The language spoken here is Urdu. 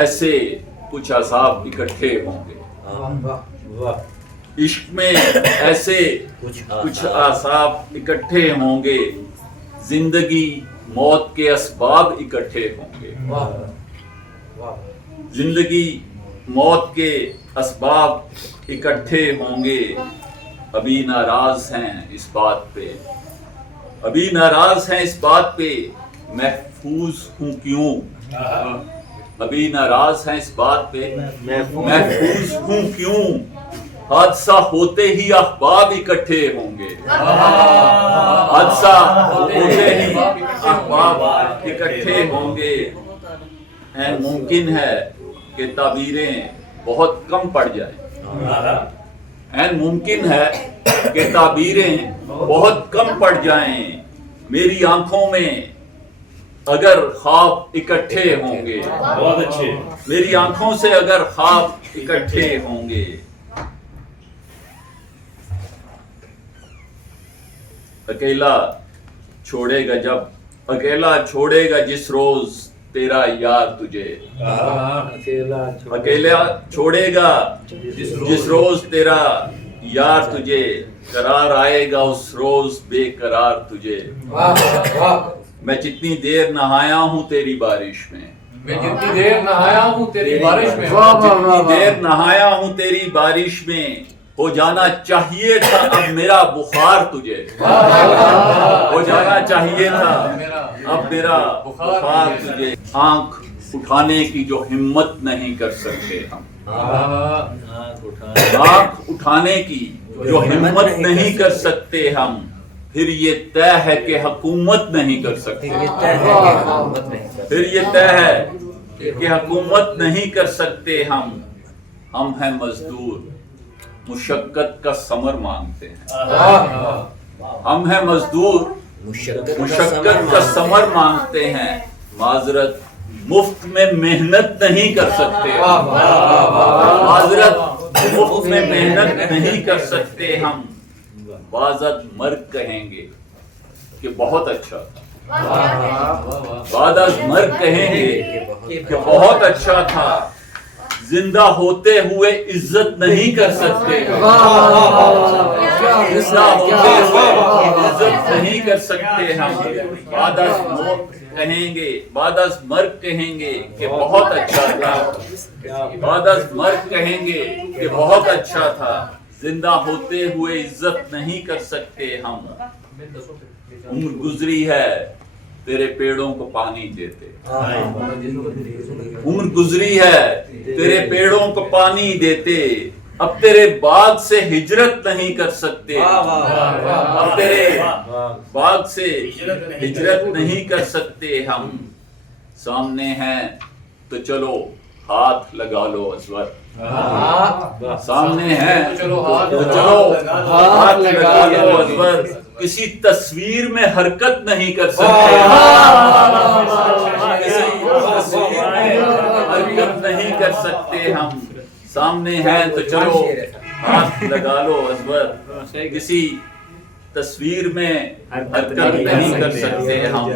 ایسے کچھ عذاب اکٹھے ہوں گے، عشق میں ایسے کچھ عذاب اکٹھے ہوں گے، زندگی موت کے اسباب اکٹھے ہوں گے، زندگی موت کے اسباب اکٹھے ہوں گے۔ ابھی ناراض ہیں اس بات پہ، ابھی ناراض ہیں اس بات پہ، محفوظ ہوں کیوں؟ ابھی ناراض ہیں اس بات پہ، محفوظ ہوں کیوں؟ حادثہ ہوتے ہی احباب اکٹھے ہوں گے، حادثہ ہوتے ہی احباب اکٹھے ہوں گے۔ ممکن ہے کہ تعبیریں بہت کم پڑ جائیں، ممکن ہے کہ تعبیریں بہت کم پڑ جائیں، میری آنکھوں میں اگر خواب اکٹھے ہوں گے، بہت اچھے، میری آنکھوں سے اگر خواب اکٹھے ہوں گے۔ اکیلا چھوڑے گا جب، اکیلا چھوڑے گا جس روز تیرا یار تجھے، اکیلا چھوڑے گا جس روز تیرا یار تجھے، قرار آئے گا اس روز بے قرار تجھے۔ میں جتنی دیر نہایا ہوں تیری بارش میں، میں جتنی دیر نہایا ہوں تیری بارش میں، جتنی دیر نہایا ہوں تیری بارش میں، ہو جانا چاہیے تھا اب میرا بخار تجھے، ہو جانا چاہیے تھا اب میرا بخار تجھے۔ آنکھ اٹھانے کی جو ہمت نہیں کر سکتے ہم، آنکھ اٹھانے کی جو ہمت نہیں کر سکتے ہم، پھر یہ طے ہے کہ حکومت نہیں کر سکتے، پھر یہ طے ہے کہ حکومت نہیں کر سکتے ہم ہیں مزدور، مشقت کا ثمر مانگتے ہیں، ہم ہیں مزدور، مشقت کا ثمر مانگتے ہیں، معذرت مفت میں محنت نہیں کر سکتے، معذرت مفت میں محنت نہیں کر سکتے ہم، بعض مرگ کہیں گے کہ بہت اچھا تھا، بعض مرگ کہیں گے کہ بہت اچھا تھا، زندہ ہوتے ہوئے عزت نہیں کر سکتے، زندہ ہوتے ہوئے عزت نہیں کر سکتے ہم، بعد از موت کہیں گے، بعد از مرگ کہیں گے کہ بہت اچھا تھا، بعد از مرگ کہیں گے کہ بہت اچھا تھا، زندہ ہوتے ہوئے عزت نہیں کر سکتے ہم، عمر گزری ہے تیرے پیڑوں کو پانی دیتے، عمر گزری ہے تیرے پیڑوں کو پانی دیتے، اب تیرے باغ سے ہجرت نہیں کر سکتے، اب تیرے باغ سے ہجرت نہیں کر سکتے ہم، سامنے ہیں تو چلو ہاتھ لگا لو ازور، سامنے ہیں تو چلو ہاتھ لگا لو ازور، کسی تصویر میں حرکت نہیں کر سکتے، کسی تصویر میں حرکت نہیں کر سکتے ہم، سامنے ہیں تو چلو ہاتھ لگا لو ازور، کسی تصویر میں حرکت نہیں کر سکتے ہم۔